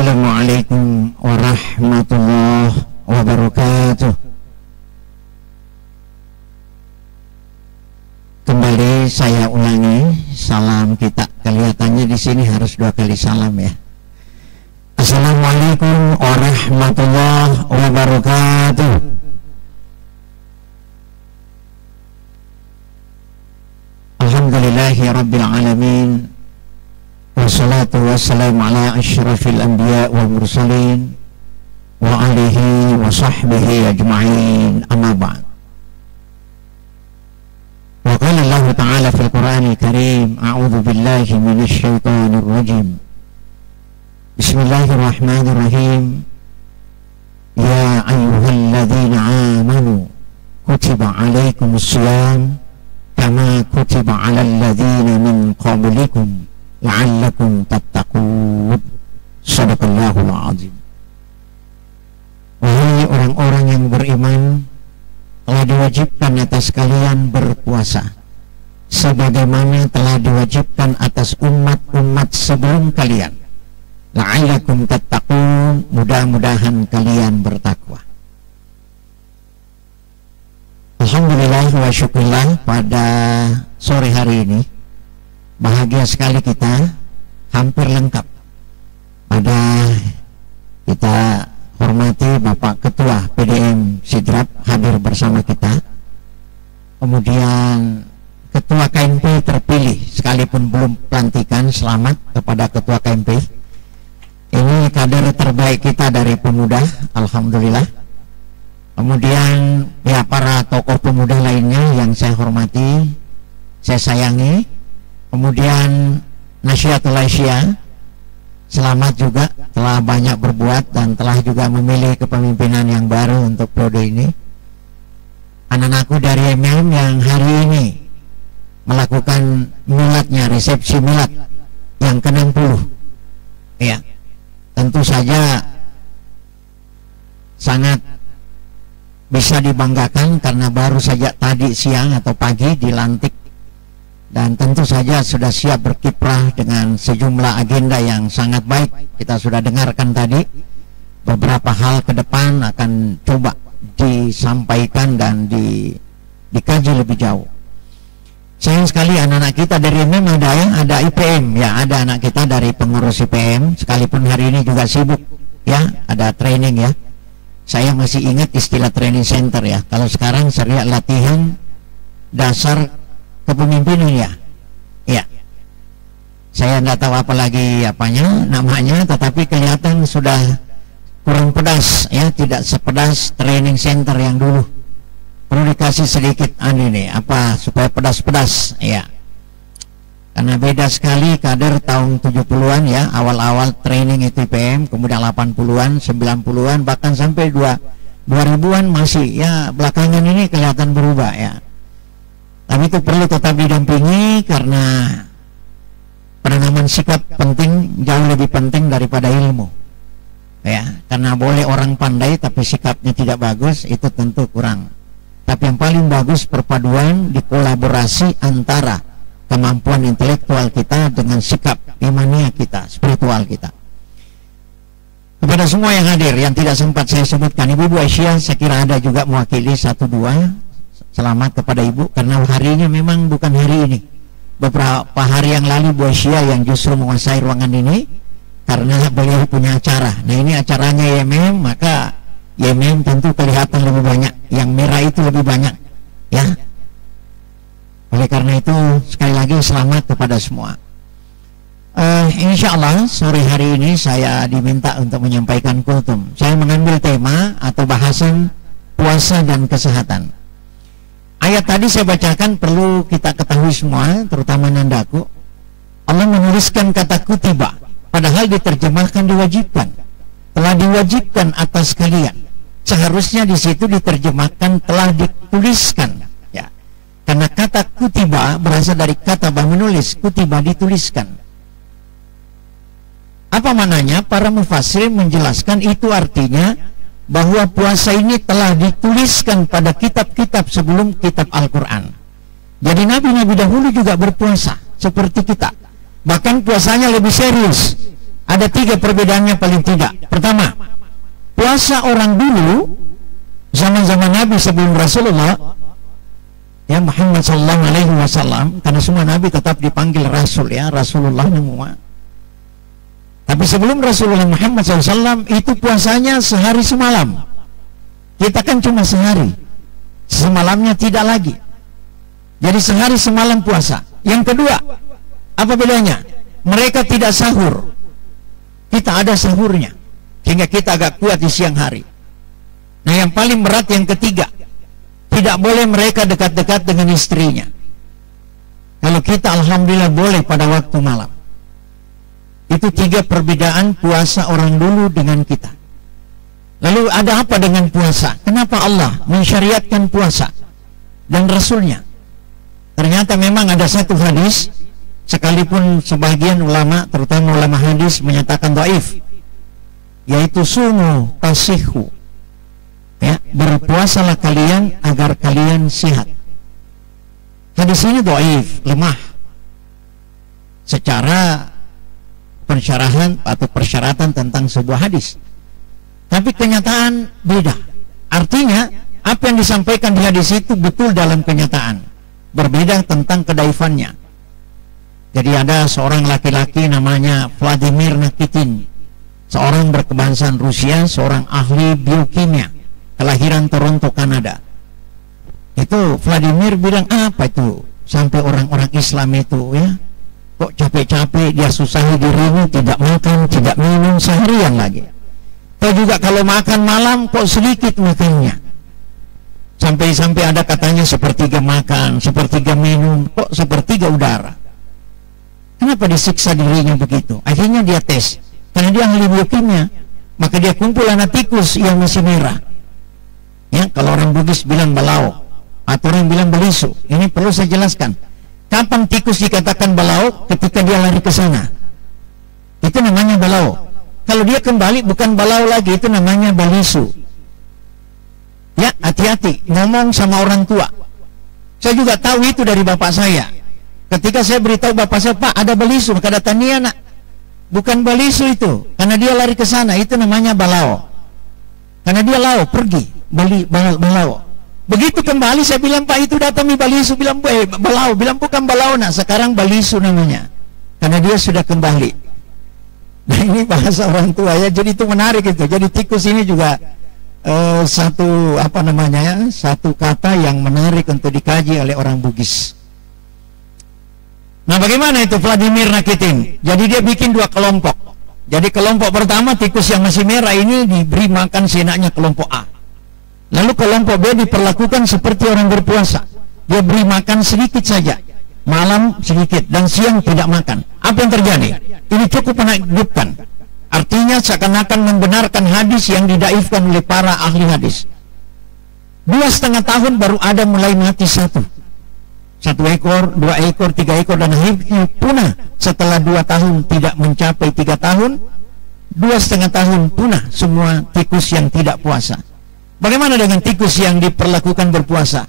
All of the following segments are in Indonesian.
Assalamualaikum warahmatullahi wabarakatuh. Kembali saya ulangi salam kita. Kelihatannya di sini harus 2 kali salam ya. Assalamualaikum warahmatullahi wabarakatuh. Alhamdulillahi rabbil alamin. Wassalatu wassalamu ala asyrafil anbiya wal mursalin wa alihi wa sahbihi ajma'in, amma ba'd. Wa qala Allah ta'ala fil Qur'anil Karim, a'udzu billahi minasy syaithanir rajim. Bismillahirrahmanirrahim. Ya ayyuhalladzina amanu kutiba 'alaikumus shiyam kama kutiba 'alal ladzina min qablikum la'allakum tattaqun. Shadaqallahul azim. Wahai orang-orang yang beriman, telah diwajibkan atas kalian berpuasa sebagaimana telah diwajibkan atas umat-umat sebelum kalian. La'allakum tattaqun, mudah-mudahan kalian bertakwa. Alhamdulillah wa syukurillah, pada sore hari ini bahagia sekali kita hampir lengkap. Pada kita hormati Bapak Ketua PDM Sidrap hadir bersama kita. Kemudian Ketua KMP terpilih sekalipun belum pelantikan. Selamat kepada Ketua KMP. Ini kader terbaik kita dari pemuda, alhamdulillah. Kemudian ya para tokoh pemuda lainnya yang saya hormati, saya sayangi. Kemudian Nasyiatul Aisyah, selamat juga, telah banyak berbuat dan telah juga memilih kepemimpinan yang baru untuk periode ini. Anak-anakku dari MM yang hari ini melakukan miladnya, resepsi milad yang ke-60. Ya, tentu saja sangat bisa dibanggakan karena baru saja tadi siang atau pagi dilantik. Dan tentu saja sudah siap berkiprah dengan sejumlah agenda yang sangat baik. Kita sudah dengarkan tadi beberapa hal ke depan akan coba disampaikan dan dikaji lebih jauh. Sayang sekali anak-anak kita dari MM ada IPM ya, ada anak kita dari pengurus IPM, sekalipun hari ini juga sibuk ya, ada training ya. Saya masih ingat istilah training center ya. Kalau sekarang serial latihan dasar kepemimpinan ya. Ya. Saya nggak tahu apa lagi namanya, tetapi kelihatan sudah kurang pedas ya, tidak sepedas training center yang dulu. Perlu dikasih sedikit supaya pedas-pedas ya. Karena beda sekali kader tahun 70-an ya, awal-awal training itu IPM, kemudian 80-an, 90-an, bahkan sampai 2000-an masih ya, belakangan ini kelihatan berubah ya. Tapi itu perlu tetap didampingi karena penanaman sikap penting, jauh lebih penting daripada ilmu. Ya, karena boleh orang pandai tapi sikapnya tidak bagus, itu tentu kurang. Tapi yang paling bagus perpaduan dikolaborasi antara kemampuan intelektual kita dengan sikap imania kita, spiritual kita. Kepada semua yang hadir, yang tidak sempat saya sebutkan, Ibu Aisyah saya kira ada juga mewakili 1-2. Selamat kepada Ibu, karena harinya memang bukan hari ini. Beberapa hari yang lalu Bu Aisyah yang justru menguasai ruangan ini karena beliau punya acara. Nah ini acaranya YMM, maka YMM tentu kelihatan lebih banyak, yang merah itu lebih banyak ya. Oleh karena itu sekali lagi selamat kepada semua. Insya Allah sore hari ini saya diminta untuk menyampaikan kultum. Saya mengambil tema atau bahasan puasa dan kesehatan. Ayat tadi saya bacakan perlu kita ketahui semua, terutama nandaku. Allah menuliskan kata kutiba, padahal diterjemahkan diwajibkan. Telah diwajibkan atas kalian. Seharusnya di situ diterjemahkan telah dituliskan. Ya, karena kata kutiba berasal dari kata menulis, kutiba dituliskan. Apa maknanya? Para mufassir menjelaskan itu artinya bahwa puasa ini telah dituliskan pada kitab-kitab sebelum kitab Al-Quran. Jadi nabi-nabi dahulu juga berpuasa seperti kita. Bahkan puasanya lebih serius. Ada 3 perbedaannya paling tidak. Pertama, puasa orang dulu zaman-zaman Nabi sebelum Rasulullah, ya Muhammad sallallahu alaihi wasallam, karena semua Nabi tetap dipanggil Rasul, ya Rasulullah semua. Tapi sebelum Rasulullah Muhammad SAW itu puasanya sehari semalam. Kita kan cuma sehari, semalamnya tidak lagi. Jadi sehari semalam puasa. Yang kedua, apa bedanya? Mereka tidak sahur, kita ada sahurnya, sehingga kita agak kuat di siang hari. Nah, yang paling berat yang ketiga, tidak boleh mereka dekat-dekat dengan istrinya. Kalau kita alhamdulillah boleh pada waktu malam. Itu 3 perbedaan puasa orang dulu dengan kita. Lalu ada apa dengan puasa? Kenapa Allah mensyariatkan puasa dan Rasulnya? Ternyata memang ada satu hadis, sekalipun sebagian ulama, terutama ulama hadis, menyatakan dhaif, yaitu sumu tasihu, ya, berpuasalah kalian agar kalian sehat. Hadis ini dhaif, lemah secara pensyarahan atau persyaratan tentang sebuah hadis. Tapi kenyataan beda. Artinya apa yang disampaikan di hadis itu betul dalam kenyataan, berbeda tentang kedaifannya. Jadi ada seorang laki-laki namanya Vladimir Nikitin, seorang berkebangsaan Rusia, seorang ahli biokimia, kelahiran Toronto, Kanada. Itu Vladimir bilang, apa itu sampai orang-orang Islam itu, ya, kok capek-capek dia susahi dirinya, tidak makan, tidak minum seharian lagi. Atau juga kalau makan malam kok sedikit makannya. Sampai-sampai ada katanya sepertiga makan, sepertiga minum, kok sepertiga udara. Kenapa disiksa dirinya begitu? Akhirnya dia tes, karena dia ahli biokimia, maka dia kumpul anak tikus yang masih merah. Ya, kalau orang Bugis bilang balau, atau orang bilang belisu. Ini perlu saya jelaskan. Kapan tikus dikatakan balau? Ketika dia lari ke sana. Itu namanya balau. Kalau dia kembali bukan balau lagi, itu namanya balisu. Ya, hati-hati ngomong sama orang tua. Saya juga tahu itu dari bapak saya. Ketika saya beritahu bapak saya, Pak, ada balisu, maka kata dia, nak, bukan balisu itu, karena dia lari ke sana, itu namanya balau. Karena dia lau, pergi, balau. Begitu kembali saya bilang, Pak, itu datang balisu, bilang balau, bilang bukan balau, nak, sekarang balisu namanya. Karena dia sudah kembali. Nah, ini bahasa orang tua, ya, jadi itu menarik itu. Jadi tikus ini juga satu apa namanya, ya, satu kata yang menarik untuk dikaji oleh orang Bugis. Nah, bagaimana itu Vladimir Nikitin? Jadi dia bikin 2 kelompok. Jadi kelompok pertama, tikus yang masih merah ini diberi makan seenaknya kelompok A. Lalu kelompok B diperlakukan seperti orang berpuasa. Dia beri makan sedikit saja, malam sedikit, dan siang tidak makan. Apa yang terjadi? Ini cukup menakjubkan. Artinya seakan-akan membenarkan hadis yang didaifkan oleh para ahli hadis. 2,5 tahun baru ada mulai mati 1 ekor, 2 ekor, 3 ekor, dan akhirnya punah. Setelah 2 tahun tidak mencapai 3 tahun, 2,5 tahun punah semua tikus yang tidak puasa. Bagaimana dengan tikus yang diperlakukan berpuasa?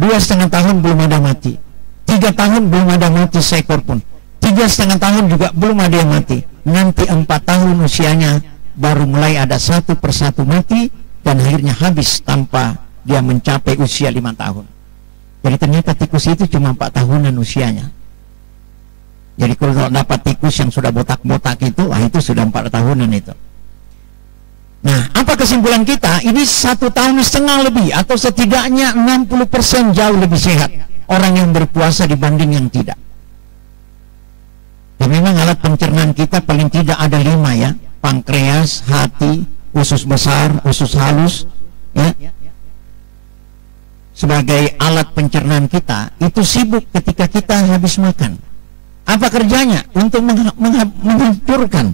2,5 tahun belum ada mati, 3 tahun belum ada mati seekor pun, 3,5 tahun juga belum ada yang mati. Nanti 4 tahun usianya baru mulai ada satu persatu mati, dan akhirnya habis tanpa dia mencapai usia 5 tahun. Jadi ternyata tikus itu cuma 4 tahunan usianya. Jadi kalau dapat tikus yang sudah botak-botak itu, itu sudah 4 tahunan itu. Nah, apa kesimpulan kita? Ini 1,5 tahun lebih, atau setidaknya 60% jauh lebih sehat orang yang berpuasa dibanding yang tidak. Dan memang alat pencernaan kita paling tidak ada 5, ya. Pankreas, hati, usus besar, usus halus, ya. Sebagai alat pencernaan kita itu sibuk ketika kita habis makan. Apa kerjanya? Untuk menghancurkan,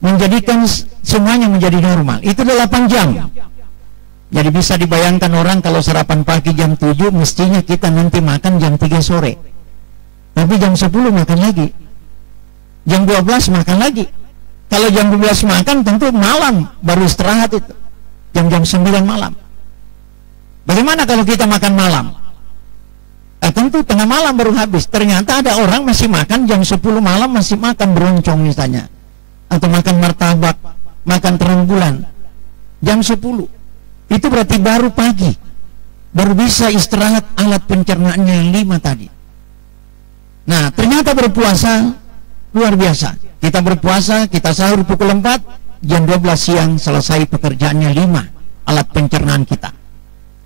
menjadikan semuanya menjadi normal. Itu 8 jam. Jadi bisa dibayangkan orang kalau sarapan pagi jam 7, mestinya kita nanti makan jam 3 sore. Tapi jam 10 makan lagi, jam 12 makan lagi. Kalau jam 12 makan, tentu malam baru istirahat itu, jam-jam 9 malam. Bagaimana kalau kita makan malam? Tentu tengah malam baru habis. Ternyata ada orang masih makan jam 10 malam, masih makan beroncong misalnya, atau makan martabak, makan terang bulan jam 10. Itu berarti baru pagi, baru bisa istirahat alat pencernaannya yang 5 tadi. Nah, ternyata berpuasa luar biasa. Kita berpuasa, kita sahur pukul 4, jam 12 siang selesai pekerjaannya 5 alat pencernaan kita.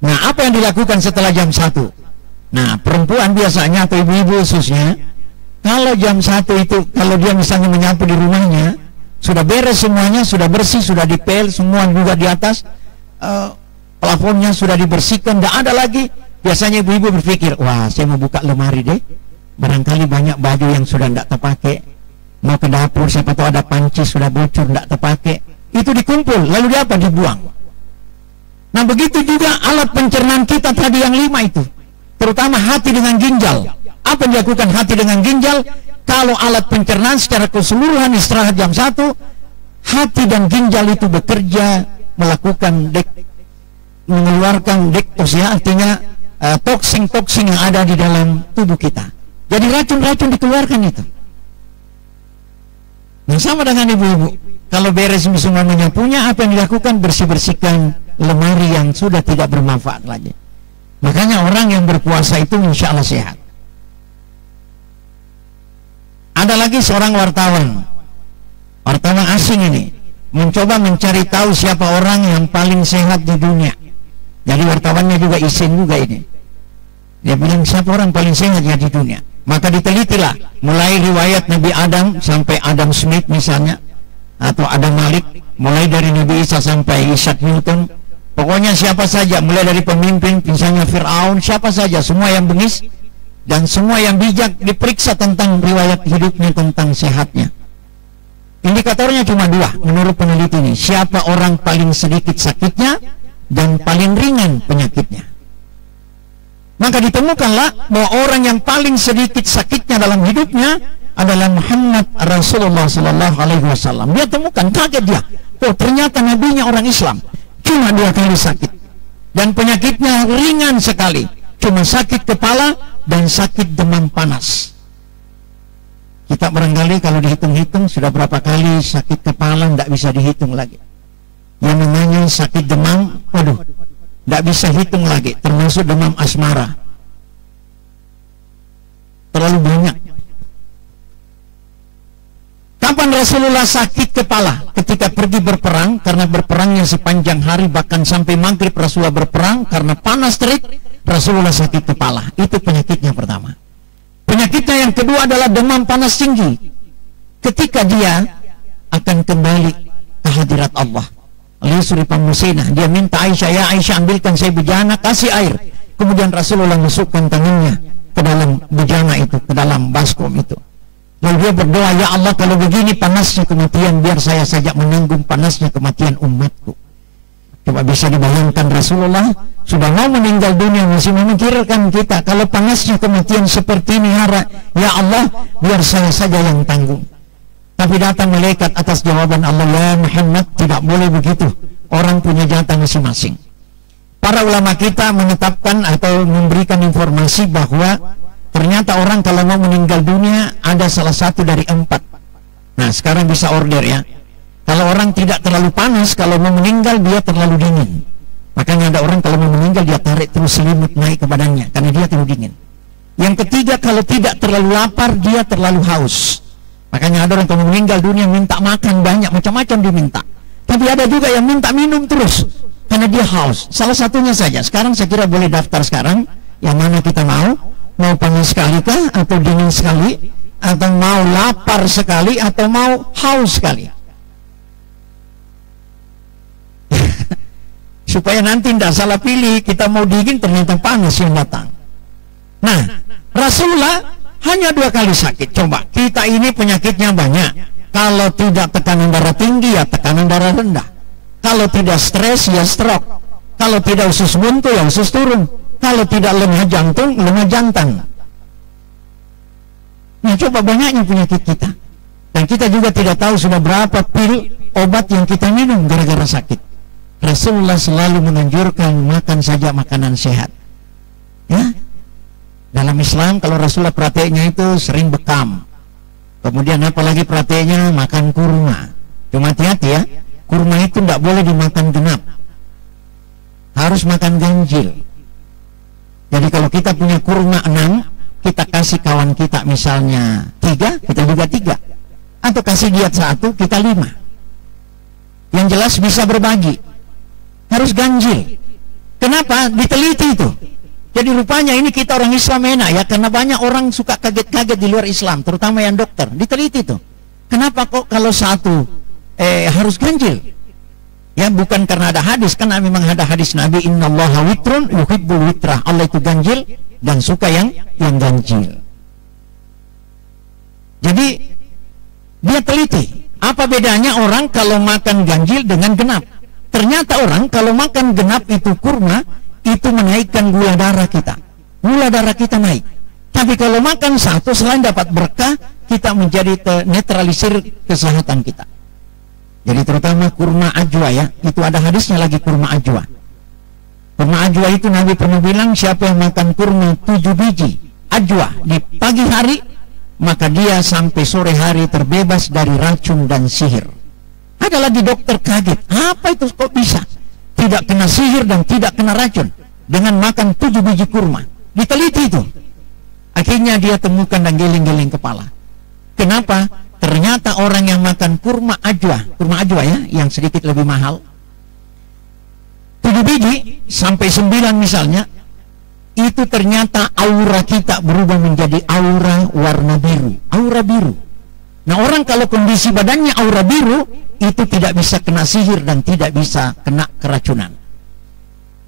Nah, apa yang dilakukan setelah jam 1? Nah, perempuan biasanya atau ibu-ibu khususnya, kalau jam 1 itu, kalau dia misalnya menyapu di rumahnya, sudah beres semuanya, sudah bersih, sudah dipel, semua juga di atas, plafonnya sudah dibersihkan, tidak ada lagi. Biasanya ibu-ibu berpikir, wah, saya mau buka lemari deh, barangkali banyak baju yang sudah tidak terpakai. Mau ke dapur, siapa tahu ada panci sudah bocor, tidak terpakai. Itu dikumpul, lalu dia apa? Dibuang. Nah, begitu juga alat pencernaan kita tadi yang 5 itu, terutama hati dengan ginjal. Apa yang dilakukan hati dengan ginjal? Kalau alat pencernaan secara keseluruhan istirahat jam 1, hati dan ginjal itu bekerja melakukan mengeluarkan dektosia, artinya toksin-toksin yang ada di dalam tubuh kita. Jadi racun-racun dikeluarkan itu. Nah, sama dengan ibu-ibu, kalau beres semua menyapunya, apa yang dilakukan? Bersih-bersihkan lemari yang sudah tidak bermanfaat lagi. Makanya orang yang berpuasa itu insya Allah sehat. Ada lagi seorang wartawan asing ini mencoba mencari tahu siapa orang yang paling sehat di dunia. Jadi wartawannya juga isin juga ini. Dia bilang siapa orang paling sehat ya di dunia. Maka ditelitilah mulai riwayat Nabi Adam sampai Adam Smith misalnya, atau Adam Malik, mulai dari Nabi Isa sampai Isaac Newton. Pokoknya siapa saja, mulai dari pemimpin misalnya Fir'aun, siapa saja, semua yang bengis dan semua yang bijak diperiksa tentang riwayat hidupnya, tentang sehatnya. Indikatornya cuma 2 menurut peneliti ini. Siapa orang paling sedikit sakitnya dan paling ringan penyakitnya. Maka ditemukanlah bahwa orang yang paling sedikit sakitnya dalam hidupnya adalah Muhammad Rasulullah Sallallahu Alaihi Wasallam. Dia temukan, kaget dia, oh ternyata nabinya orang Islam, cuma 2 kali sakit dan penyakitnya ringan sekali, cuma sakit kepala dan sakit demam panas. Kita barangkali kalau dihitung-hitung sudah berapa kali sakit kepala tidak bisa dihitung lagi. Yang namanya sakit demam, waduh, tidak bisa hitung lagi, termasuk demam asmara. Terlalu banyak. Kapan Rasulullah sakit kepala? Ketika pergi berperang, karena berperangnya sepanjang hari, bahkan sampai maghrib Rasulullah berperang, karena panas terik, Rasulullah sakit kepala. Itu penyakitnya pertama. Penyakitnya yang kedua adalah demam panas tinggi. Ketika dia akan kembali ke hadirat Allah, Suri Pamusina, dia minta Aisyah, ya Aisyah ambilkan saya bejana, kasih air. Kemudian Rasulullah masukkan tangannya ke dalam bejana itu, ke dalam baskom itu. Lalu dia berdoa, ya Allah kalau begini panasnya kematian, biar saya saja menanggung panasnya kematian umatku. Coba bisa dibayangkan, Rasulullah sudah mau meninggal dunia masih memikirkan kita, kalau panasnya kematian seperti ini, ya Allah biar saya saja yang tanggung. Tapi datang malaikat atas jawaban Allah, ya Muhammad tidak boleh begitu, orang punya jatah masing-masing. Para ulama kita menetapkan atau memberikan informasi bahwa ternyata orang kalau mau meninggal dunia ada salah satu dari 4. Nah sekarang bisa order ya. Kalau orang tidak terlalu panas, kalau mau meninggal dia terlalu dingin. Makanya ada orang kalau mau meninggal dia tarik terus selimut naik ke badannya karena dia terlalu dingin. Yang ketiga, kalau tidak terlalu lapar dia terlalu haus. Makanya ada orang kalau meninggal dunia minta makan banyak, macam-macam diminta. Tapi ada juga yang minta minum terus karena dia haus. Salah satunya saja. Sekarang saya kira boleh daftar sekarang. Yang mana kita mau? Mau panas sekali kah? Atau dingin sekali? Atau mau lapar sekali? Atau mau haus sekali? Supaya nanti tidak salah pilih, kita mau dingin ternyata panas yang datang. Nah, Rasulullah hanya 2 kali sakit. Coba, kita ini penyakitnya banyak. Kalau tidak tekanan darah tinggi, ya tekanan darah rendah. Kalau tidak stres, ya stroke. Kalau tidak usus buntu, ya usus turun. Kalau tidak lemah jantung, lemah jantan. Nah, coba banyaknya penyakit kita. Dan kita juga tidak tahu sudah berapa pil obat yang kita minum gara-gara sakit. Rasulullah selalu menganjurkan makan saja makanan sehat. Ya, dalam Islam kalau Rasulullah prakteknya itu sering bekam. Kemudian apalagi prakteknya makan kurma. Cuma hati-hati ya, kurma itu tidak boleh dimakan genap, harus makan ganjil. Jadi kalau kita punya kurma 6, kita kasih kawan kita misalnya 3, kita juga 3, atau kasih dia 1, kita 5. Yang jelas bisa berbagi, harus ganjil. Kenapa? Diteliti itu. Jadi rupanya ini kita orang Islam enak ya, karena banyak orang suka kaget-kaget di luar Islam, terutama yang dokter. Diteliti itu. Kenapa kok kalau 1 harus ganjil? Ya bukan karena ada hadis, karena memang ada hadis Nabi, innallaha witrun yuhibbul witrah. Allah itu ganjil dan suka yang ganjil. Jadi dia teliti. Apa bedanya orang kalau makan ganjil dengan genap? Ternyata orang kalau makan genap itu kurma, itu menaikkan gula darah kita. Gula darah kita naik. Tapi kalau makan 1, selain dapat berkah, kita menjadi netralisir kesehatan kita. Jadi terutama kurma ajwa ya, itu ada hadisnya lagi kurma ajwa. Kurma ajwa itu Nabi pernah bilang, siapa yang makan kurma 7 biji ajwa di pagi hari, maka dia sampai sore hari terbebas dari racun dan sihir. Ada lagi dokter kaget, apa itu kok bisa? Tidak kena sihir dan tidak kena racun dengan makan 7 biji kurma. Diteliti itu. Akhirnya dia temukan dan geling-geling kepala. Kenapa? Ternyata orang yang makan kurma ajwa ya, yang sedikit lebih mahal, 7 biji sampai 9 misalnya, itu ternyata aura kita berubah menjadi aura warna biru, aura biru. Nah orang kalau kondisi badannya aura biru, itu tidak bisa kena sihir dan tidak bisa kena keracunan.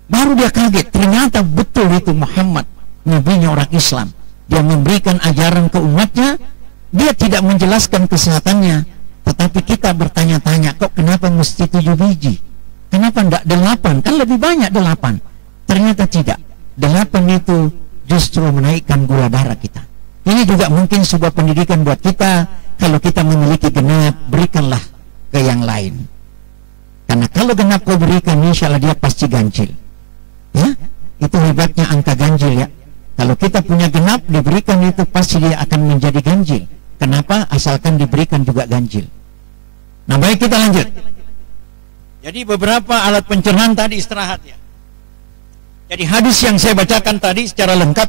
Baru dia kaget, ternyata betul itu Muhammad, nabinya orang Islam. Dia memberikan ajaran ke umatnya, dia tidak menjelaskan kesehatannya, tetapi kita bertanya-tanya, kok kenapa mesti 7 biji? Kenapa tidak 8? Kan lebih banyak 8. Ternyata tidak. 8 itu justru menaikkan gula darah kita. Ini juga mungkin sebuah pendidikan buat kita. Kalau kita memiliki genap, berikanlah ke yang lain. Karena kalau genap kau berikan, insya Allah dia pasti ganjil. Ya, itu hebatnya angka ganjil ya. Kalau kita punya genap, diberikan itu pasti dia akan menjadi ganjil. Kenapa? Asalkan diberikan juga ganjil. Nah baik, kita lanjut. Jadi beberapa alat pencernaan tadi istirahat ya. Jadi hadis yang saya bacakan tadi secara lengkap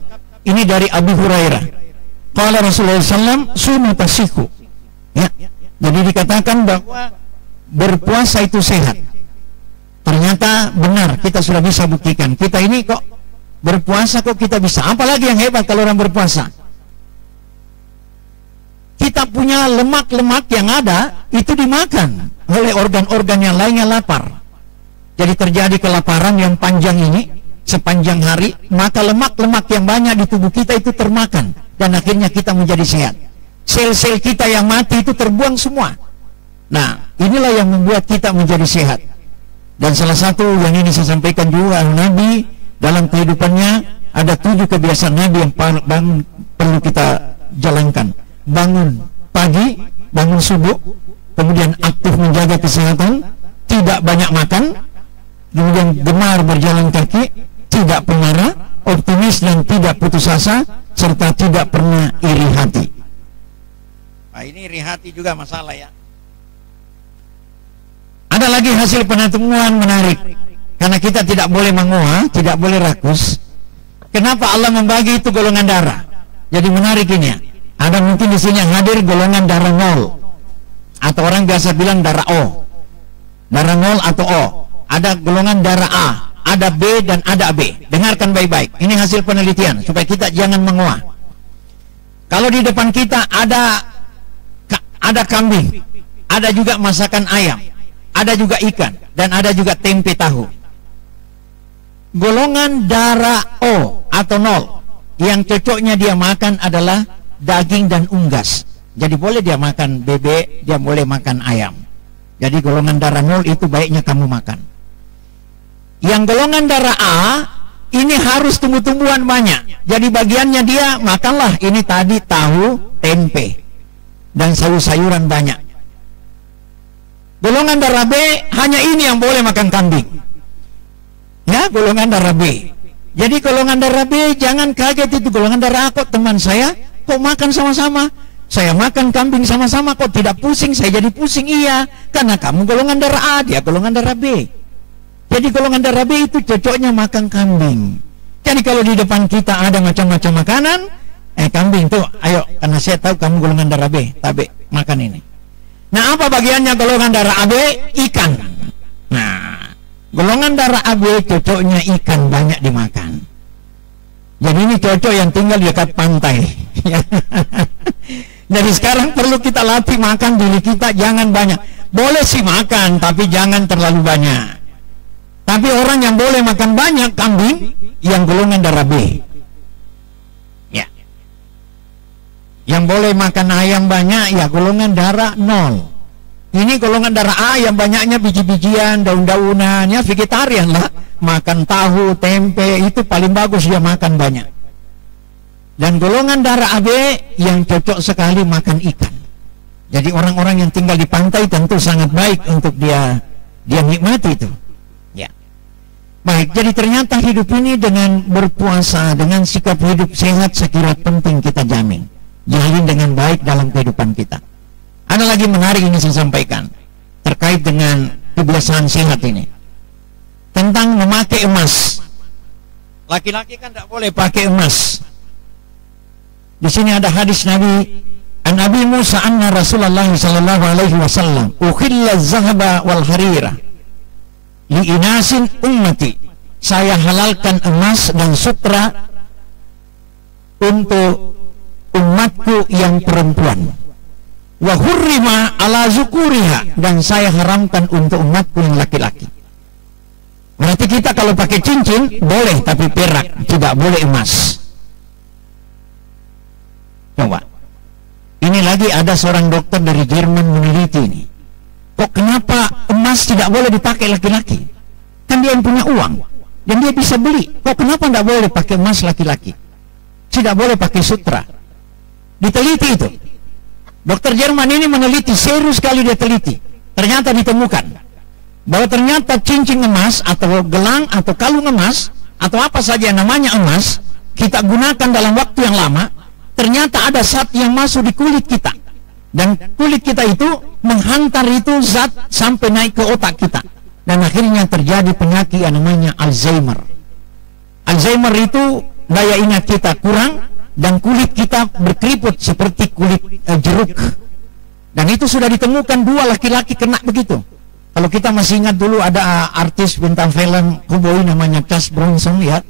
ini dari Abu Hurairah. Qala Rasulullah SAW, sumu tasihu. Ya. Jadi dikatakan bahwa berpuasa itu sehat. Ternyata benar, kita sudah bisa buktikan. Kita ini kok berpuasa kok kita bisa. Apalagi yang hebat kalau orang berpuasa. Kita punya lemak-lemak yang ada itu dimakan oleh organ-organ yang lainnya lapar. Jadi terjadi kelaparan yang panjang ini sepanjang hari, maka lemak-lemak yang banyak di tubuh kita itu termakan dan akhirnya kita menjadi sehat. Sel-sel kita yang mati itu terbuang semua. Nah, inilah yang membuat kita menjadi sehat. Dan salah satu yang ini saya sampaikan juga, Nabi dalam kehidupannya ada 7 kebiasaan Nabi yang perlu kita jalankan. Bangun pagi, bangun subuh, kemudian aktif menjaga kesehatan, tidak banyak makan, kemudian gemar berjalan kaki, tidak pemarah, optimis dan tidak putus asa, serta tidak pernah iri hati. Nah, ini iri hati juga masalah ya. Ada lagi hasil penelitian menarik, karena kita tidak boleh mengolah, tidak boleh rakus. Kenapa Allah membagi itu golongan darah? Jadi menarik ini ya. Ada mungkin di sini yang hadir golongan darah 0, atau orang biasa bilang darah O, darah 0 atau O. Ada golongan darah A, ada B dan ada AB. Dengarkan baik-baik. Ini hasil penelitian supaya kita jangan mengolah. Kalau di depan kita ada kambing, ada juga masakan ayam, ada juga ikan, dan ada juga tempe tahu. Golongan darah O atau 0 yang cocoknya dia makan adalah daging dan unggas. Jadi boleh dia makan bebek, dia boleh makan ayam. Jadi golongan darah 0 itu baiknya kamu makan. Yang golongan darah A ini harus tumbuh-tumbuhan banyak. Jadi bagiannya dia makanlah ini tadi tahu, tempe dan sayur-sayuran banyak. Golongan darah B hanya ini yang boleh makan kambing. Ya, golongan darah B. Jadi golongan darah B jangan kaget, itu golongan darah A kok teman saya kok makan sama-sama. Saya makan kambing sama-sama kok tidak pusing, saya jadi pusing. Iya, karena kamu golongan darah A, dia golongan darah B. Jadi golongan darah B itu cocoknya makan kambing. Jadi kalau di depan kita ada macam-macam makanan, kambing tuh, ayo, karena saya tahu kamu golongan darah B, tapi makan ini. Nah, apa bagiannya golongan darah AB? Ikan. Nah, golongan darah AB cocoknya ikan banyak dimakan. Jadi ini cocok yang tinggal di dekat pantai. Jadi sekarang perlu kita latih makan diri kita, jangan banyak. Boleh sih makan, tapi jangan terlalu banyak. Tapi orang yang boleh makan banyak kambing, yang golongan darah B. Ya. Yang boleh makan ayam banyak, ya golongan darah 0. Ini golongan darah A yang banyaknya biji-bijian, daun-daunan, ya vegetarian lah. Makan tahu, tempe, itu paling bagus dia makan banyak. Dan golongan darah AB yang cocok sekali makan ikan. Jadi orang-orang yang tinggal di pantai tentu sangat baik untuk dia nikmati itu. Ya. Baik, jadi ternyata hidup ini dengan berpuasa, dengan sikap hidup sehat, saya kira penting kita jalin dengan baik dalam kehidupan kita. Ada lagi menarik ini saya sampaikan terkait dengan kebiasaan sehat ini, tentang memakai emas. Laki-laki kan tidak boleh pakai emas. Di sini ada hadis Nabi, an Nabi Musa anna Rasulullah sallallahu alaihi wasallam ukhilla zahaba wal harira li inasin ummati. Saya halalkan emas dan sutra untuk umatku yang perempuan. Wa hurrima ala zukuriha, dan saya haramkan untuk umatku yang laki-laki. Berarti kita kalau pakai cincin boleh, tapi perak, tidak boleh emas. Coba, ini lagi ada seorang dokter dari Jerman meneliti ini. Kok kenapa emas tidak boleh dipakai laki-laki? Kan dia yang punya uang dan dia bisa beli. Kok kenapa tidak boleh pakai emas laki-laki? Tidak boleh pakai sutra. Diteliti itu. Dokter Jerman ini meneliti, serius sekali dia teliti. Ternyata ditemukan bahwa ternyata cincin emas atau gelang atau kalung emas atau apa saja yang namanya emas kita gunakan dalam waktu yang lama, ternyata ada zat yang masuk di kulit kita, dan kulit kita itu menghantar itu zat sampai naik ke otak kita, dan akhirnya terjadi penyakit yang namanya Alzheimer. Alzheimer itu daya ingat kita kurang dan kulit kita berkeriput seperti kulit jeruk, dan itu sudah ditemukan 2 laki-laki kena begitu. Kalau kita masih ingat dulu ada artis bintang film cowboy namanya Charles Bronson, ya,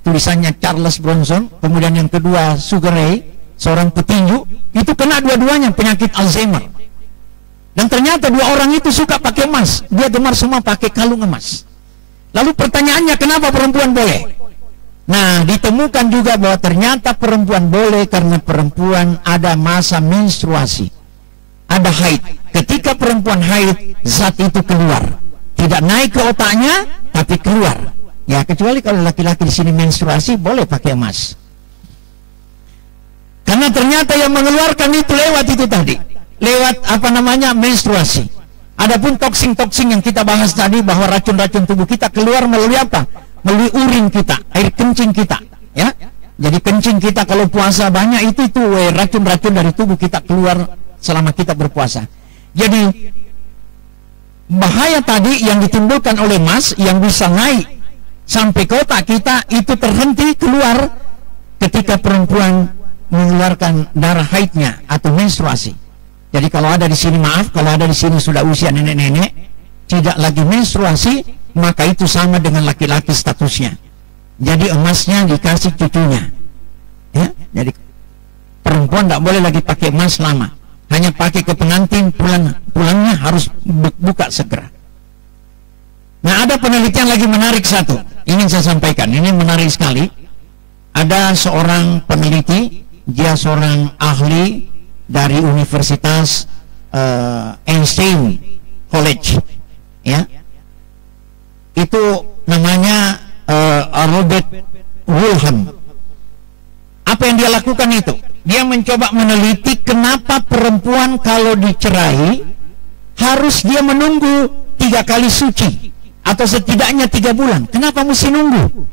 tulisannya Charles Bronson. Kemudian yang kedua Sugar Ray, seorang petinju, itu kena dua-duanya penyakit Alzheimer. Dan ternyata 2 orang itu suka pakai emas, dia gemar semua pakai kalung emas. Lalu pertanyaannya, kenapa perempuan boleh? Nah, ditemukan juga bahwa ternyata perempuan boleh karena perempuan ada masa menstruasi, ada haid. Ketika perempuan haid, zat itu keluar, tidak naik ke otaknya, tapi keluar. Ya, kecuali kalau laki-laki di sini menstruasi boleh pakai emas. Karena ternyata yang mengeluarkan itu lewat itu tadi, lewat menstruasi. Adapun toksin-toksin yang kita bahas tadi, bahwa racun-racun tubuh kita keluar melalui apa? Melalui urin kita, air kencing kita, ya. Jadi kencing kita kalau puasa banyak itu racun-racun dari tubuh kita keluar selama kita berpuasa. Jadi bahaya tadi yang ditimbulkan oleh emas yang bisa naik sampai ke otak kita itu terhenti keluar ketika perempuan mengeluarkan darah haidnya atau menstruasi. Jadi kalau ada di sini, maaf, kalau ada di sini sudah usia nenek-nenek tidak lagi menstruasi, maka itu sama dengan laki-laki statusnya. Jadi emasnya dikasih cucunya. Ya, jadi perempuan tidak boleh lagi pakai emas lama, hanya pakai ke pengantin, pulangnya harus buka segera. Nah, ada penelitian lagi menarik satu, ingin saya sampaikan, ini menarik sekali. Ada seorang peneliti, dia seorang ahli dari Universitas Einstein College, ya. Itu namanya Robert Wilhelm. Apa yang dia lakukan itu? Dia mencoba meneliti kenapa perempuan kalau dicerai harus dia menunggu 3 kali suci atau setidaknya 3 bulan. Kenapa mesti nunggu?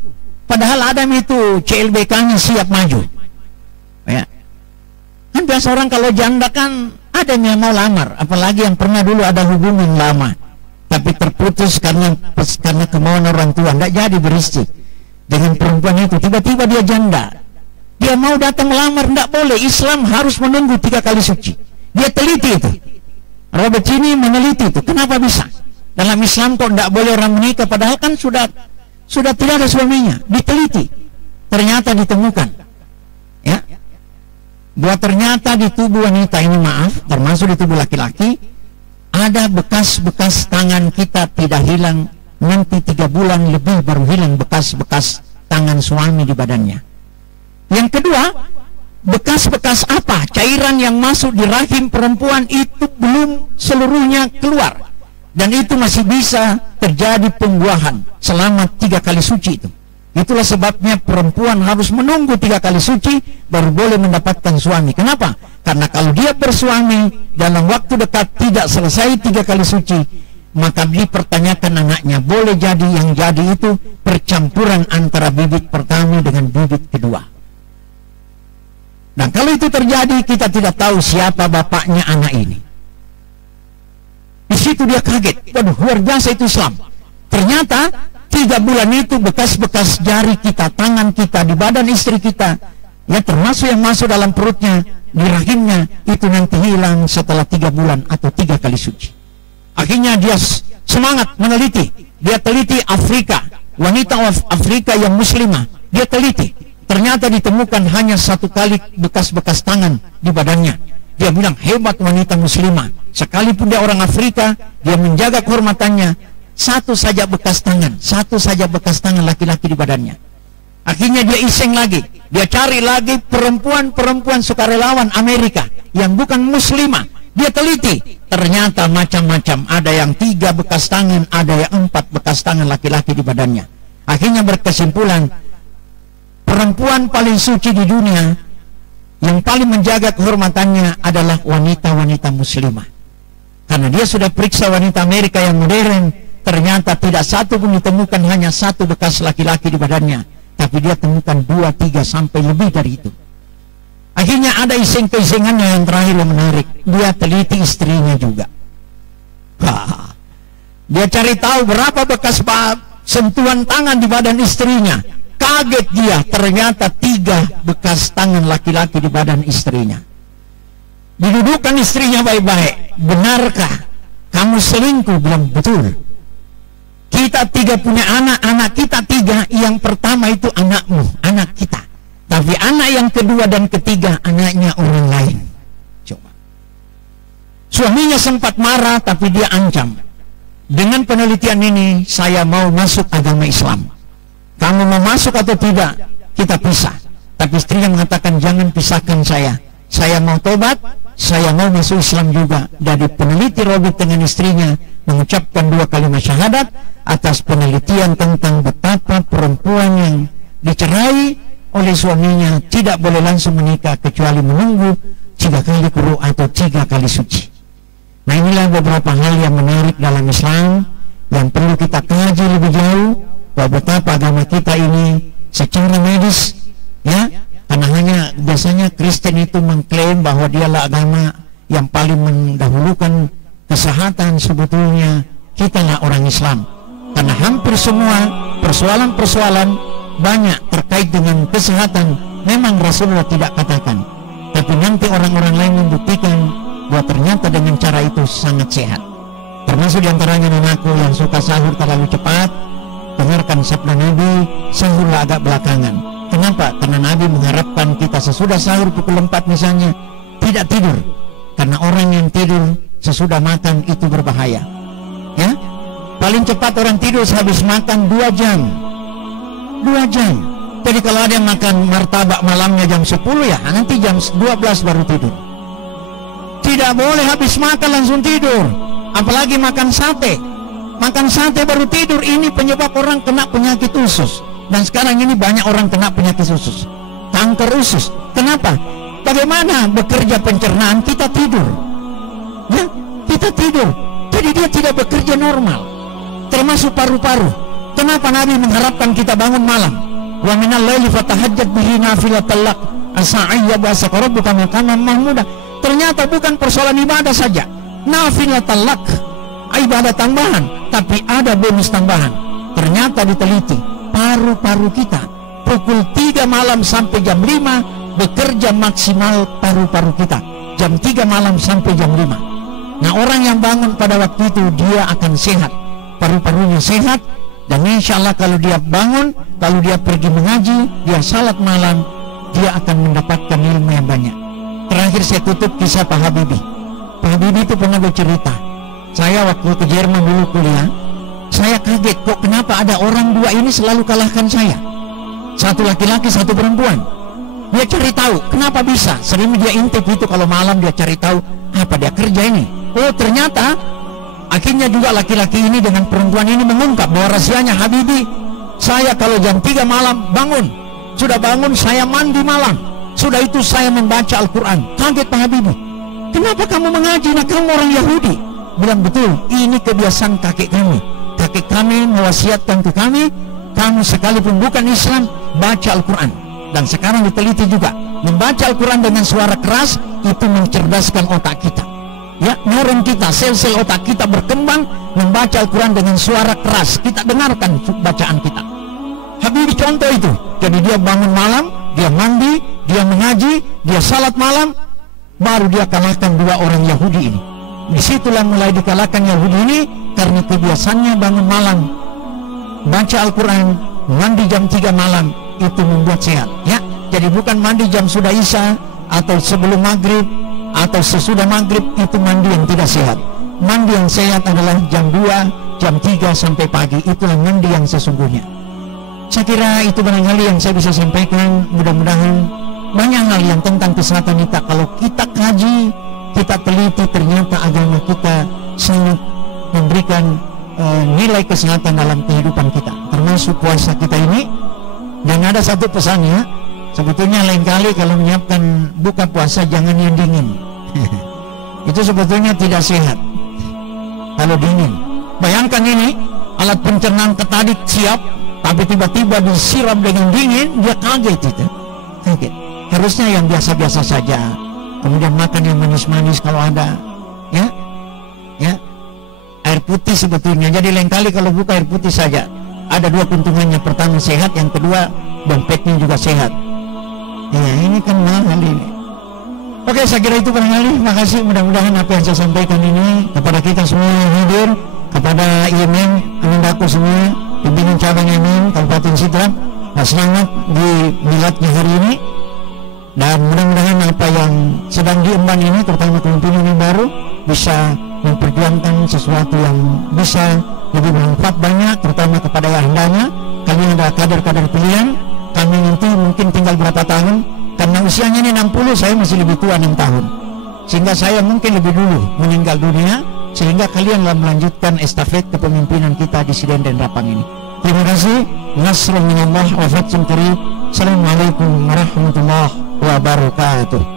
Padahal Adam itu CLBK-nya siap maju. Ya. Kan biasa orang kalau janda kan ada yang mau lamar, apalagi yang pernah dulu ada hubungan lama tapi terputus karena kemauan orang tua, tidak jadi beristri dengan perempuan itu. Tiba-tiba dia janda, dia mau datang melamar, tidak boleh. Islam harus menunggu 3 kali suci. Dia teliti itu. Robert ini meneliti itu. Kenapa bisa? Dalam Islam kok tidak boleh orang menikah, padahal kan sudah tidak ada suaminya. Diteliti, ternyata ditemukan, ya, bahwa ternyata di tubuh wanita ini, maaf, termasuk di tubuh laki-laki, ada bekas-bekas tangan kita tidak hilang. Nanti 3 bulan lebih baru hilang bekas-bekas tangan suami di badannya. Yang kedua, bekas-bekas apa? Cairan yang masuk di rahim perempuan itu belum seluruhnya keluar, dan itu masih bisa terjadi pembuahan selama 3 kali suci itu. Itulah sebabnya perempuan harus menunggu 3 kali suci baru boleh mendapatkan suami. Kenapa? Karena kalau dia bersuami dalam waktu dekat tidak selesai 3 kali suci, maka dipertanyakan anaknya. Boleh jadi yang jadi itu percampuran antara bibit pertama dengan bibit kedua. Dan kalau itu terjadi, kita tidak tahu siapa bapaknya anak ini. Di situ dia kaget. Waduh, luar biasa itu Islam. Ternyata 3 bulan itu bekas-bekas jari kita, tangan kita, di badan istri kita, ya termasuk yang masuk dalam perutnya, di rahimnya, itu nanti hilang setelah 3 bulan atau 3 kali suci. Akhirnya dia semangat meneliti. Dia teliti Afrika, wanita Afrika yang muslimah. Dia teliti. Ternyata ditemukan hanya 1 kali bekas-bekas tangan di badannya. Dia bilang, hebat wanita muslimah. Sekalipun dia orang Afrika, dia menjaga kehormatannya. 1 saja bekas tangan, 1 saja bekas tangan laki-laki di badannya. Akhirnya dia iseng lagi. Dia cari lagi perempuan-perempuan sukarelawan Amerika yang bukan muslimah. Dia teliti. Ternyata macam-macam. Ada yang 3 bekas tangan, ada yang 4 bekas tangan laki-laki di badannya. Akhirnya berkesimpulan, perempuan paling suci di dunia, yang paling menjaga kehormatannya adalah wanita-wanita muslimah. Karena dia sudah periksa wanita Amerika yang modern, ternyata tidak satu pun ditemukan hanya 1 bekas laki-laki di badannya, tapi dia temukan 2, 3 sampai lebih dari itu. Akhirnya ada iseng-isengannya yang terakhir yang menarik. Dia teliti istrinya juga. Dia cari tahu berapa bekas sentuhan tangan di badan istrinya. Kaget dia, ternyata 3 bekas tangan laki-laki di badan istrinya. Didudukkan istrinya baik-baik. Benarkah kamu selingkuh? Bilang, betul. Kita 3 punya anak kita 3. Yang pertama itu anakmu, anak kita. Tapi anak yang kedua dan ketiga anaknya orang lain. Coba. Suaminya sempat marah, tapi dia ancam. Dengan penelitian ini, saya mau masuk agama Islam. Kamu mau masuk atau tidak, kita pisah. Tapi istrinya mengatakan, jangan pisahkan saya. Saya mau tobat, saya mau masuk Islam juga. Dari peneliti Robert dengan istrinya mengucapkan 2 kalimat syahadat atas penelitian tentang betapa perempuan yang dicerai oleh suaminya tidak boleh langsung menikah kecuali menunggu 3 kali quru atau 3 kali suci. Nah, inilah beberapa hal yang menarik dalam Islam yang perlu kita kaji lebih jauh, bahwa betapa agama kita ini secara medis, ya, karena hanya biasanya Kristen itu mengklaim bahwa dialah agama yang paling mendahulukan kesehatan. Sebetulnya kitalah orang Islam, karena hampir semua persoalan-persoalan banyak terkait dengan kesehatan memang Rasulullah tidak katakan, tapi nanti orang-orang lain membuktikan bahwa ternyata dengan cara itu sangat sehat. Termasuk diantaranya anakku yang suka sahur terlalu cepat. Dengarkan sabda Nabi, sahurlah agak belakangan. Kenapa? Karena Nabi mengharapkan kita sesudah sahur pukul 4 misalnya tidak tidur, karena orang yang tidur sesudah makan itu berbahaya, ya. Paling cepat orang tidur sehabis makan 2 jam. 2 jam. Jadi kalau ada yang makan martabak malamnya jam 10, ya nanti jam 12 baru tidur. Tidak boleh habis makan langsung tidur. Apalagi makan sate. Makan sate baru tidur, ini penyebab orang kena penyakit usus. Dan sekarang ini banyak orang kena penyakit usus, kanker usus. Kenapa? Bagaimana bekerja pencernaan, kita tidur, ya, kita tidur. Jadi dia tidak bekerja normal, termasuk paru-paru. Kenapa Nabi mengharapkan kita bangun malam? Wa minal laili fatahajjat bihi nafilatan lak asa ayyabasa rabbuka maqaman mahmuda. Ternyata bukan persoalan ibadah saja, nafilatal lak, ibadah tambahan, tapi ada bonus tambahan. Ternyata diteliti, paru-paru kita pukul 3 malam sampai jam 5 bekerja maksimal paru-paru kita, jam 3 malam sampai jam 5. Nah, orang yang bangun pada waktu itu dia akan sehat, paru-parunya sehat, dan insya Allah kalau dia bangun, kalau dia pergi mengaji, dia salat malam, dia akan mendapatkan ilmu yang banyak. Terakhir saya tutup kisah Pak Habibie. Pak Habibie itu pernah bercerita, saya waktu ke Jerman dulu kuliah, saya kaget kok kenapa ada orang dua ini selalu kalahkan saya, satu laki-laki satu perempuan. Dia cari tahu kenapa bisa, sering dia intip itu kalau malam dia cari tahu apa dia kerja ini. Oh ternyata akhirnya juga laki-laki ini dengan perempuan ini mengungkap bahwa rahasianya, Habibie, saya kalau jam 3 malam bangun, sudah bangun saya mandi malam, sudah itu saya membaca Al-Quran. Kaget Pak Habibie, kenapa kamu mengaji? Nah kamu orang Yahudi. Bilang betul, ini kebiasaan kakek kami. Kakek kami mewasiatkan ke kami, kamu sekalipun bukan Islam, baca Al-Quran. Dan sekarang diteliti juga, membaca Al-Quran dengan suara keras itu mencerdaskan otak kita. Ya, neuron kita, sel-sel otak kita berkembang membaca Al-Quran dengan suara keras. Kita dengarkan bacaan kita. Habibie contoh itu. Jadi dia bangun malam, dia mandi, dia mengaji, dia salat malam, baru dia kalahkan dua orang Yahudi ini. Disitulah mulai dikalahkan Yahudi ini karena kebiasaannya bangun malam, baca Al-Quran, mandi jam 3 malam, itu membuat sehat. Ya, jadi bukan mandi jam sudah Isya atau sebelum maghrib atau sesudah maghrib, itu mandi yang tidak sehat. Mandi yang sehat adalah jam 2, jam 3 sampai pagi, itulah mandi yang sesungguhnya. Saya kira itu barangkali yang saya bisa sampaikan. Mudah-mudahan banyak hal yang tentang kesehatan kita, kalau kita kaji, kita teliti, ternyata agama kita sangat memberikan nilai kesehatan dalam kehidupan kita, termasuk puasa kita ini. Dan ada satu pesannya, sebetulnya lain kali kalau menyiapkan buka puasa jangan yang dingin. Itu sebetulnya tidak sehat kalau dingin. Bayangkan ini, alat pencernaan ketadik siap, tapi tiba-tiba disiram dengan dingin, dia kaget itu. Kaget. Harusnya yang biasa-biasa saja. Kemudian makan yang manis-manis kalau ada. Ya. Air putih sebetulnya. Jadi lain kali kalau buka air putih saja, ada dua keuntungannya. Pertama sehat, yang kedua dompetnya juga sehat. Ya, ini kan mahal ini. Oke, saya kira itu barangkali. Terima kasih. Mudah-mudahan apa yang saya sampaikan ini kepada kita semua yang hadir, kepada IMM, Amindaku semua, pimpinan cabang IMM Kabupaten Sidrap, selamat di miladnya hari ini. Dan mudah-mudahan apa yang sedang diemban ini, terutama kepemimpinan yang baru, bisa memperjuangkan sesuatu yang bisa lebih bermanfaat banyak, terutama kepada yahdanya. Kami ada kader-kader pilihan. Kami nanti mungkin tinggal berapa tahun, karena usianya ini 60, saya masih lebih tua 6 tahun, sehingga saya mungkin lebih dulu meninggal dunia, sehingga kalianlah melanjutkan estafet kepemimpinan kita di Siden dan Rapang ini. Terima kasih. Nasrun minallah wa fathun qarib. Assalamualaikum warahmatullahi wabarakatuh.